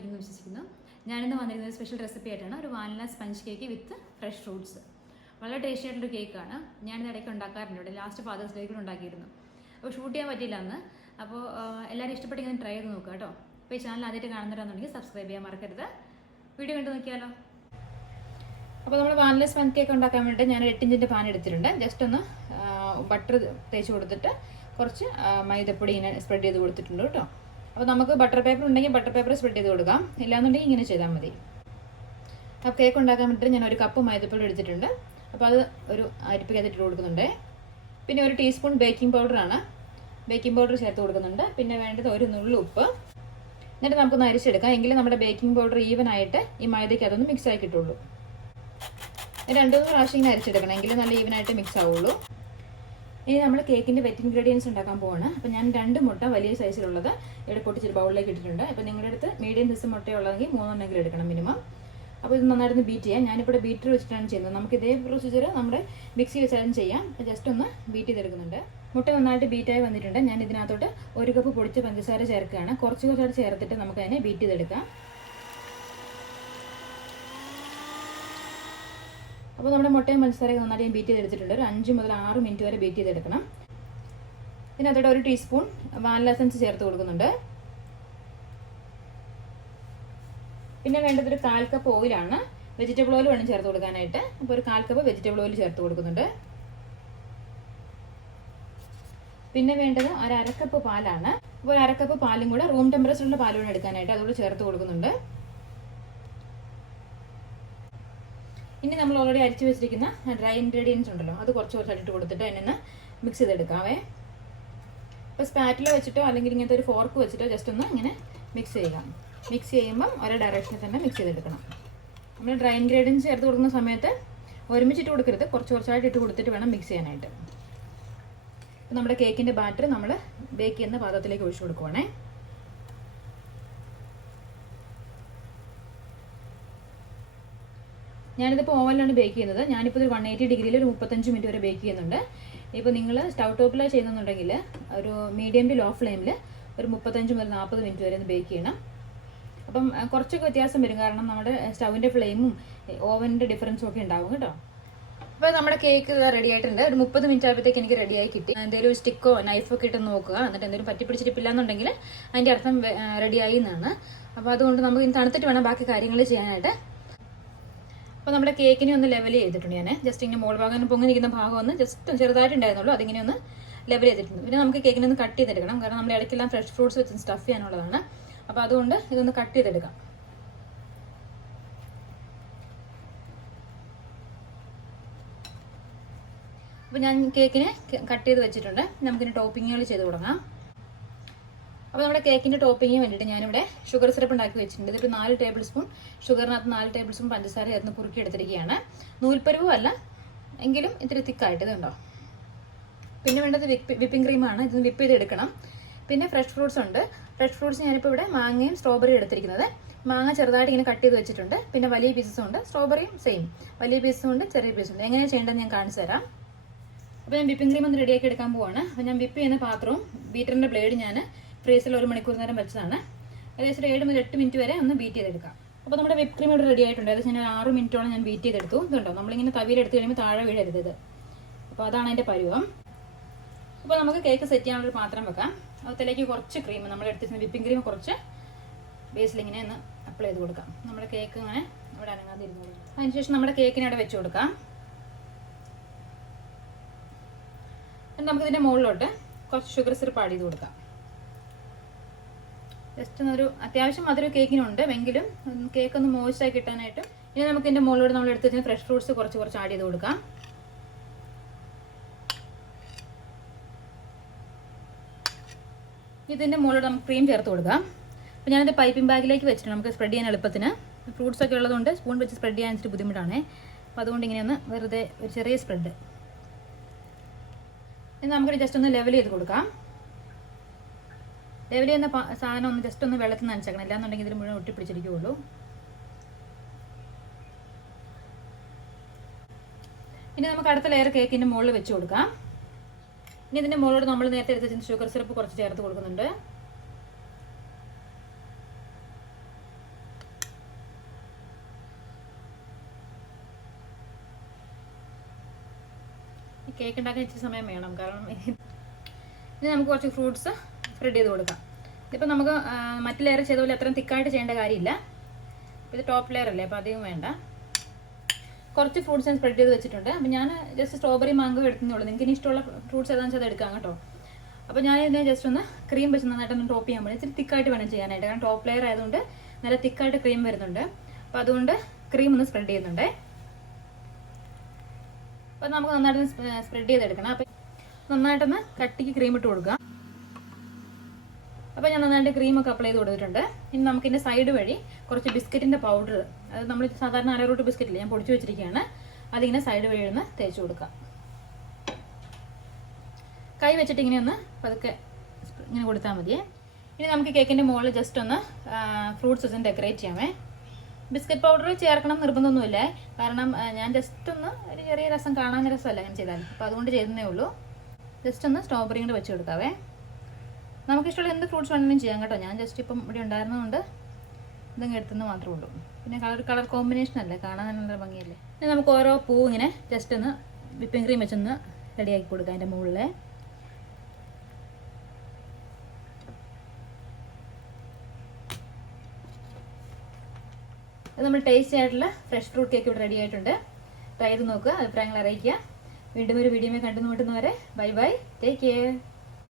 സുഖമായിരിക്കുന്നു വിശ്വസിക്കുന്നു. ഞാനിന്ന് വന്നിരിക്കുന്നത് സ്പെഷ്യൽ റെസിപ്പി ആയിട്ടാണ്. ഒരു വാനില സ്പഞ്ച് കേക്ക് വിത്ത് ഫ്രഷ് ഫ്രൂട്ട്സ്. വളരെ ടേസ്റ്റി ആയിട്ടുള്ളൊരു കേക്കാണ്. ഞാനിത് ഇടയ്ക്ക് ഉണ്ടാക്കാറുണ്ട്. ഇവിടെ ലാസ്റ്റ് ഫാദേഴ്സ് ഡേക്ക് ഉണ്ടാക്കിയിരുന്നു. അപ്പോൾ ഷൂട്ട് ചെയ്യാൻ പറ്റിയില്ല അന്ന്. അപ്പോൾ എല്ലാവരും ഇഷ്ടപ്പെട്ടെങ്കിൽ ട്രൈ ചെയ്ത് നോക്കുക കേട്ടോ. അപ്പോൾ ഈ ചാനൽ ആദ്യമായിട്ട് കാണുന്നവരാണെന്നുണ്ടെങ്കിൽ സബ്സ്ക്രൈബ് ചെയ്യാൻ മറക്കരുത്. വീഡിയോ കണ്ടു നോക്കിയാലോ. അപ്പോൾ നമ്മൾ വാനില സ്പഞ്ച് കേക്ക് ഉണ്ടാക്കാൻ വേണ്ടി ഞാൻ 8 ഇഞ്ചിൻ്റെ പാൻ എടുത്തിട്ടുണ്ട്. ജസ്റ്റ് ഒന്ന് ബട്ടർ തേച്ച് കൊടുത്തിട്ട് കുറച്ച് മൈദപ്പൊടി ഇങ്ങനെ സ്പ്രെഡ് ചെയ്ത് കൊടുത്തിട്ടുണ്ട് കേട്ടോ. അപ്പോൾ നമുക്ക് ബട്ടർ പേപ്പർ ഉണ്ടെങ്കിൽ ബട്ടർ പേപ്പർ സ്പ്രെഡ് ചെയ്ത് കൊടുക്കാം, ഇല്ലാന്നുണ്ടെങ്കിൽ ഇങ്ങനെ ചെയ്താൽ മതി. അപ്പോൾ കേക്ക് ഉണ്ടാക്കാൻ വേണ്ടിയിട്ട് ഞാൻ 1 കപ്പ് മൈദപ്പൊടി എടുത്തിട്ടുണ്ട്. അപ്പോൾ അത് ഒരു അരിപ്പിക്കകത്തിട്ട് കൊടുക്കുന്നുണ്ട്. പിന്നെ 1 ടീസ്പൂൺ ബേക്കിംഗ് പൗഡറാണ്. ബേക്കിംഗ് പൗഡർ ചേർത്ത് കൊടുക്കുന്നുണ്ട്. പിന്നെ വേണ്ടത് 1 നുള്ളു ഉപ്പ്. എന്നിട്ട് നമുക്കൊന്ന് അരിച്ചെടുക്കാം, എങ്കിലും നമ്മുടെ ബേക്കിംഗ് പൗഡർ ഈവൻ ആയിട്ട് ഈ മൈദയ്ക്ക് അതൊന്ന് മിക്സ് ആയി കിട്ടുള്ളൂ. 2-3 പ്രാവശ്യം ഇങ്ങനെ അരിച്ചെടുക്കണം, എങ്കിലും നല്ല ഈവൻ ആയിട്ട് മിക്സ് ആവുള്ളൂ. ഇനി നമ്മൾ കേക്കിൻ്റെ വെറ്റ് ഇൻഗ്രീഡിയൻസ് ഉണ്ടാക്കാൻ പോവാണ്. അപ്പോൾ ഞാൻ 2 മുട്ട വലിയ സൈസിലുള്ളത് ഇവിടെ പൊട്ടിച്ചൊരു ബൗളിലേക്ക് ഇട്ടിട്ടുണ്ട്. അപ്പോൾ നിങ്ങളുടെ അടുത്ത് മീഡിയം സൈസ് മുട്ടയുള്ളതെങ്കിൽ 3 എണ്ണമെങ്കിലും എടുക്കണം മിനിമം. അപ്പോൾ ഇത് നന്നായിട്ട് ബീറ്റ് ചെയ്യാം. ഞാനിവിടെ ബീറ്റർ വെച്ചിട്ടാണ് ചെയ്യുന്നത്. നമുക്ക് ഇതേ പ്രൊസീജിയർ നമ്മുടെ മിക്സി വെച്ചാലും ചെയ്യാം. അപ്പോൾ ജസ്റ്റ് ഒന്ന് ബീറ്റ് ചെയ്തെടുക്കുന്നുണ്ട്. മുട്ട നന്നായിട്ട് ബീറ്റായി വന്നിട്ടുണ്ട്. ഞാൻ ഇതിനകത്തോട്ട് 1 കപ്പ് പൊടിച്ച പഞ്ചസാര ചേർക്കുകയാണ്. കുറച്ചായിട്ട് ചേർത്തിട്ട് നമുക്ക് അതിനെ ബീറ്റ് ചെയ്തെടുക്കാം. അപ്പോൾ നമ്മുടെ മുട്ടയും പഞ്ചസാരയൊക്കെ നന്നായിട്ട് ബീറ്റ് ചെയ്തെടുത്തിട്ടുണ്ട്. ഒരു 5 മുതൽ 6 മിനിറ്റ് വരെ ബീറ്റ് ചെയ്തെടുക്കണം. പിന്നെ അതോടെ 1 ടീസ്പൂൺ വാനില എസൻസ് ചേർത്ത് കൊടുക്കുന്നുണ്ട്. പിന്നെ വേണ്ടത് ഒരു 1/4 കപ്പ് ഓയിലാണ്. വെജിറ്റബിൾ ഓയിൽ വേണം ചേർത്ത് കൊടുക്കാനായിട്ട്. അപ്പോൾ ഒരു 1/4 കപ്പ് വെജിറ്റബിൾ ഓയിൽ ചേർത്ത് കൊടുക്കുന്നുണ്ട്. പിന്നെ വേണ്ടത് ഒരു 1/2 കപ്പ് പാലാണ്. അപ്പോൾ ഒരു 1/2 കപ്പ് പാലും കൂടെ റൂം ടെമ്പറേച്ചറിലുള്ള പാൽ വേണം എടുക്കാനായിട്ട്, അതുകൂടെ ചേർത്ത് കൊടുക്കുന്നുണ്ട്. ഇനി നമ്മൾ ഓൾറെഡി അരിച്ചു വെച്ചിരിക്കുന്ന ഡ്രൈ ഇൻഗ്രീഡിയൻസ് ഉണ്ടല്ലോ, അത് കുറച്ചായിട്ട് ഇട്ട് കൊടുത്തിട്ട് അതിനെ മിക്സ് ചെയ്തെടുക്കാവേ. ഇപ്പോൾ സ്പാറ്റില വെച്ചിട്ടോ അല്ലെങ്കിൽ ഇങ്ങനത്തെ ഒരു ഫോർക്ക് വെച്ചിട്ടോ ജസ്റ്റ് ഒന്ന് ഇങ്ങനെ മിക്സ് ചെയ്യാം. മിക്സ് ചെയ്യുമ്പം ഒരേ ഡയറക്ഷനിൽ തന്നെ മിക്സ് ചെയ്തെടുക്കണം. നമ്മൾ ഡ്രൈ ഇൻഗ്രീഡിയൻസ് ചേർത്ത് കൊടുക്കുന്ന സമയത്ത് ഒരുമിച്ചിട്ട് കൊടുക്കരുത്, കുറച്ചായിട്ട് ഇട്ട് കൊടുത്തിട്ട് വേണം മിക്സ് ചെയ്യാനായിട്ട്. അപ്പോൾ നമ്മുടെ കേക്കിൻ്റെ ബാറ്റർ നമ്മൾ ബേക്ക് ചെയ്യുന്ന പാത്രത്തിലേക്ക് ഒഴിച്ചു കൊടുക്കുവാണേ. ഞാനിതിപ്പോൾ ഓവനിലാണ് ബേക്ക് ചെയ്യുന്നത്. ഞാനിപ്പോൾ ഒരു 180 ഡിഗ്രിയിൽ ഒരു 35 മിനിറ്റ് വരെ ബേക്ക് ചെയ്യുന്നുണ്ട്. ഇപ്പോൾ നിങ്ങൾ സ്റ്റൗ ടോപ്പിലാണ് ചെയ്യുന്നുണ്ടെങ്കിൽ ഒരു മീഡിയം ടു ലോ ഫ്ലെയിമിൽ ഒരു 35 മുതൽ 40 മിനിറ്റ് വരെ ഒന്ന് ബേക്ക് ചെയ്യണം. അപ്പം കുറച്ചൊക്കെ വ്യത്യാസം വരും, കാരണം നമ്മുടെ സ്റ്റൗവിൻ്റെ ഫ്ലെയിമും ഓവനിൻ്റെ ഡിഫറൻസും ഒക്കെ ഉണ്ടാവും കേട്ടോ. അപ്പോൾ നമ്മുടെ കേക്ക് റെഡി ആയിട്ടുണ്ട്. ഒരു 30 മിനിറ്റ് ആകുമ്പോഴത്തേക്ക് എനിക്ക് റെഡിയായി കിട്ടി. എന്തെങ്കിലും സ്റ്റിക്കോ നൈഫോ ഒക്കെ ഇട്ട് നോക്കുക, എന്നിട്ട് എന്തെങ്കിലും പറ്റിപ്പിടിച്ചിട്ടില്ല എന്നുണ്ടെങ്കിൽ അതിൻ്റെ അർത്ഥം റെഡിയായി എന്നാണ്. അപ്പോൾ അതുകൊണ്ട് നമുക്ക് ഇനി തണുത്തിട്ട് വേണം ബാക്കി കാര്യങ്ങൾ ചെയ്യാനായിട്ട്. അപ്പോൾ നമ്മുടെ കേക്കിനെ ഒന്ന് ലെവൽ ചെയ്തിട്ടുണ്ട്. ഞാൻ ജസ്റ്റ് ഇങ്ങനെ മോൾ ഭാഗം പൊങ്ങി നിൽക്കുന്ന ഭാഗം ഒന്ന് ജസ്റ്റ് ചെറുതായിട്ടുണ്ടായിരുന്നുള്ളൂ, അതിങ്ങനെ ഒന്ന് ലെവൽ ചെയ്തിട്ടുണ്ട്. പിന്നെ നമുക്ക് കേക്കിനെ ഒന്ന് കട്ട് ചെയ്തെടുക്കണം, കാരണം നമ്മൾ ഇടയ്ക്കെല്ലാം ഫ്രഷ് ഫ്രൂട്ട്സ് വെച്ച് സ്റ്റഫ് ചെയ്യാനുള്ളതാണ്. അപ്പോൾ അതുകൊണ്ട് ഇതൊന്ന് കട്ട് ചെയ്തെടുക്കാം. അപ്പോൾ ഞാൻ കേക്കിനെ കട്ട് ചെയ്ത് വെച്ചിട്ടുണ്ട്. നമുക്കിനി ടോപ്പിങ്ങുകൾ ചെയ്ത് തുടങ്ങാം. അപ്പോൾ നമ്മുടെ കേക്കിൻ്റെ ടോപ്പിങ്ങിന് വേണ്ടിയിട്ട് ഞാനിവിടെ ഷുഗർ സിറപ്പ് ഉണ്ടാക്കി വെച്ചിട്ടുണ്ട്. ഇതിപ്പോൾ 4 ടേബിൾ സ്പൂൺ ഷുഗറിനകത്ത് 4 ടേബിൾ സ്പൂൺ പഞ്ചസാര ചേർന്ന് കുറുക്കി എടുത്തിരിക്കുകയാണ്. നൂൽപ്പരുവും അല്ല, എങ്കിലും ഇത്തിരി തിക്കായിട്ട് ഇതുണ്ടോ. പിന്നെ വേണ്ടത് വിപ്പിംഗ് ക്രീമാണ്. ഇതൊന്ന് വിപ്പ് ചെയ്തെടുക്കണം. പിന്നെ ഫ്രഷ് ഫ്രൂട്ട്സ് ഉണ്ട്. ഫ്രഷ് ഫ്രൂട്ട്സ് ഞാനിപ്പോൾ ഇവിടെ മാങ്ങയും സ്ട്രോബെറിയും എടുത്തിരിക്കുന്നത്. മാങ്ങ ചെറുതായിട്ട് ഇങ്ങനെ കട്ട് ചെയ്ത് വെച്ചിട്ടുണ്ട്. പിന്നെ വലിയ പീസസും ഉണ്ട്, സ്ട്രോബെറിയും സെയിം വലിയ പീസസും ഉണ്ട്, ചെറിയ പീസും ഉണ്ട്. എങ്ങനെയാണ് ചെയ്യേണ്ടതെന്ന് ഞാൻ കാണിച്ചു തരാം. അപ്പോൾ ഞാൻ വിപ്പിംഗ് ക്രീം ഒന്ന് റെഡിയാക്കി എടുക്കാൻ പോവാണ്. അപ്പോൾ ഞാൻ വിപ്പ് ചെയ്യുന്ന പാത്രവും ബീറ്ററിൻ്റെ ബ്ലേഡ് ഞാൻ ഫ്രീസറിൽ 1 മണിക്കൂർ നേരം വെച്ചതാണ്. ഏകദേശം 7 മുതൽ 8 മിനിറ്റ് വരെ ഒന്ന് ബീറ്റ് ചെയ്തെടുക്കാം. അപ്പോൾ നമ്മുടെ വിപ്പ് ക്രീം ഇവിടെ റെഡി ആയിട്ടുണ്ട്. ഏകദേശം ഞാൻ 6 മിനിറ്റോളം ഞാൻ ബീറ്റ് ചെയ്തെടുത്തു. ഇതുണ്ടോ, നമ്മളിങ്ങനെ തവിയിലെടുത്ത് കഴിയുമ്പോൾ താഴെ വീഴരുത് ഇത്. അപ്പോൾ അതാണ് അതിൻ്റെ പരുവം. അപ്പോൾ നമുക്ക് കേക്ക് സെറ്റ് ചെയ്യാനുള്ളൊരു പാത്രം വെക്കാം. അതിലേക്ക് കുറച്ച് ക്രീം, നമ്മൾ എടുത്തിരുന്ന വിപ്പിംഗ് ക്രീം കുറച്ച് ബേസിലിങ്ങനെ ഒന്ന് അപ്ലൈ ചെയ്ത് കൊടുക്കാം. നമ്മുടെ കേക്ക് ഇങ്ങനെ അവിടെ അനങ്ങാതിരുന്നു. അതിനുശേഷം നമ്മുടെ കേക്കിനെ അവിടെ വെച്ച് കൊടുക്കാം. നമുക്കിതിൻ്റെ മുകളിലോട്ട് കുറച്ച് ഷുഗർ സിറപ്പ് ആഡ് ചെയ്ത് കൊടുക്കാം. ജസ്റ്റ് ഒരു അത്യാവശ്യം മധുരം കേക്കിനുണ്ട്, എങ്കിലും കേക്ക് ഒന്ന് മോയ്സ്റ്റായി കിട്ടാനായിട്ട്. ഇനി നമുക്ക് ഇതിൻ്റെ മുകളിലൂടെ നമ്മൾ എടുത്ത് വെച്ചാൽ ഫ്രഷ് ഫ്രൂട്ട്സ് കുറച്ച് ആഡ് ചെയ്ത് കൊടുക്കാം. ഇതിൻ്റെ മുകളിലൂടെ നമുക്ക് ക്രീം ചേർത്ത് കൊടുക്കാം. അപ്പോൾ ഞാനിത് പൈപ്പിംഗ് ബാഗിലേക്ക് വെച്ചിട്ട് നമുക്ക് സ്പ്രെഡ് ചെയ്യാൻ എളുപ്പത്തിന്. ഫ്രൂട്ട്സ് ഒക്കെ ഉള്ളതുകൊണ്ട് സ്പൂൺ വെച്ച് സ്പ്രെഡ് ചെയ്യാൻ ഇച്ചിരി ബുദ്ധിമുട്ടാണ്. അപ്പോൾ അതുകൊണ്ട് ഇങ്ങനെയൊന്ന് വെറുതെ ഒരു ചെറിയ സ്പ്രെഡ്. ഇനി നമുക്ക് ജസ്റ്റ് ഒന്ന് ലെവൽ ചെയ്ത് കൊടുക്കാം. ലെവൽ ചെയ്യുന്ന സാധനം ഒന്ന് ജസ്റ്റ് ഒന്ന് വെള്ളത്തിൽ നനച്ചേക്കണം, ഇല്ലാന്നുണ്ടെങ്കിൽ ഇതിന് മുഴുവൻ ഒട്ടിപ്പിടിച്ചിരിക്കുകയുള്ളൂ. ഇനി നമുക്ക് അടുത്ത ലെയർ കേക്കിൻ്റെ മുകളിൽ വെച്ച് കൊടുക്കാം. ഇനി ഇതിൻ്റെ മുകളിലോട്ട് നമ്മൾ നേരത്തെ എടുത്ത് വെച്ചിട്ട് ഷുഗർ സിറപ്പ് കുറച്ച് ചേർത്ത് കൊടുക്കുന്നുണ്ട്. കേക്ക് ഉണ്ടാക്കാൻ ഇച്ചിരി സമയം വേണം, കാരണം ഇനി നമുക്ക് കുറച്ച് ഫ്രൂട്ട്സ് സ്പ്രെഡ് ചെയ്ത് കൊടുക്കാം. ഇതിപ്പോൾ നമുക്ക് മറ്റു ലെയർ ചെയ്ത പോലെ അത്രയും തിക്കായിട്ട് ചെയ്യേണ്ട കാര്യമില്ല. ഇത് ടോപ്പ് ലെയർ അല്ലേ, അപ്പോൾ അധികം വേണ്ട. കുറച്ച് ഫ്രൂട്ട്സ് ഞാൻ സ്പ്രെഡ് ചെയ്ത് വെച്ചിട്ടുണ്ട്. അപ്പോൾ ഞാൻ ജസ്റ്റ് സ്ട്രോബെറി മാംഗോ എടുത്തുന്നുള്ളൂ. നിങ്ങൾക്ക് ഇനി ഇഷ്ടമുള്ള ഫ്രൂട്ട്സ് ഏതാണെന്ന് വെച്ചാൽ അത് എടുക്കാം കേട്ടോ. അപ്പോൾ ഞാൻ ഇതിനെ ജസ്റ്റ് ഒന്ന് ക്രീം വെച്ച് നന്നായിട്ടൊന്ന് ടോപ്പ് ചെയ്യാൻ പറ്റും. ഇച്ചിരി തിക്കായിട്ട് വേണം ചെയ്യാനായിട്ട്, കാരണം ടോപ്പ് ലെയർ ആയതുകൊണ്ട് നല്ല തിക്കായിട്ട് ക്രീം വരുന്നുണ്ട്. അപ്പോൾ അതുകൊണ്ട് ക്രീം ഒന്ന് സ്പ്രെഡ് ചെയ്യുന്നുണ്ട്. അപ്പോൾ നമുക്ക് നന്നായിട്ടൊന്ന് സ്പ്രെഡ് ചെയ്തെടുക്കണം. അപ്പോൾ നന്നായിട്ടൊന്ന് കട്ടിക്ക് ക്രീം ഇട്ട് കൊടുക്കാം. അപ്പോൾ ഞാൻ നന്നായിട്ട് ക്രീമൊക്കെ അപ്ലൈ ചെയ്ത് കൊടുത്തിട്ടുണ്ട്. ഇനി നമുക്കിതിൻ്റെ സൈഡ് വഴി കുറച്ച് ബിസ്ക്കറ്റിൻ്റെ പൗഡർ, അത് നമ്മൾ സാധാരണ അരറൂട്ട് ബിസ്ക്കറ്റില്ല, ഞാൻ പൊടിച്ച് വെച്ചിരിക്കുകയാണ്, അതിങ്ങനെ സൈഡ് വഴി ഒന്ന് തേച്ച് കൊടുക്കാം. കൈ വെച്ചിട്ട് ഇങ്ങനെ ഒന്ന് പതുക്കെ ഇങ്ങനെ കൊടുത്താൽ മതിയേ. ഇനി നമുക്ക് കേക്കിൻ്റെ മുകളിൽ ജസ്റ്റ് ഒന്ന് ഫ്രൂട്ട്സ് ഒന്ന് ഡെക്കറേറ്റ് ചെയ്യാമേ. ബിസ്ക്കറ്റ് പൗഡർ ചേർക്കണം നിർബന്ധമൊന്നുമില്ല, കാരണം ഞാൻ ജസ്റ്റ് ഒന്ന് ഒരു ചെറിയ രസം കാണാൻ രസമല്ല അങ്ങനെ ചെയ്താൽ, അപ്പോൾ അതുകൊണ്ട് ചെയ്യുന്നേ ഉള്ളൂ. ജസ്റ്റ് ഒന്ന് സ്ട്രോബെറി കൊണ്ട് വെച്ച് കൊടുക്കാവേ. നമുക്കിഷ്ടമുള്ള എന്ത് ഫ്രൂട്ട്സ് വേണമെങ്കിലും ചെയ്യാം കേട്ടോ. ഞാൻ ജസ്റ്റ് ഇപ്പം ഇവിടെ ഉണ്ടായിരുന്നതുകൊണ്ട് ഇതങ്ങ് എടുത്തെന്ന് മാത്രമേ ഉള്ളൂ. പിന്നെ കളർ കോമ്പിനേഷൻ അല്ലേ, കാണാൻ നല്ല ഭംഗിയല്ലേ. ഇനി നമുക്ക് ഓരോ പൂ ഇങ്ങനെ ജസ്റ്റ് ഒന്ന് വിപ്പിംഗ് ക്രീം വെച്ചൊന്ന് റെഡിയാക്കി കൊടുക്കാം അതിൻ്റെ മുകളിൽ. നമ്മൾ ടേസ്റ്റി ആയിട്ടുള്ള ഫ്രഷ് ഫ്രൂട്ട് കേക്ക് ഇവിടെ റെഡി ആയിട്ടുണ്ട്. ട്രൈ ചെയ്ത് നോക്കുക, അഭിപ്രായങ്ങൾ അറിയിക്കുക. വീണ്ടും ഒരു വീഡിയോ കണ്ടുമുട്ടുന്നവരെ ബൈ ബൈ, ടേക്ക് കെയർ.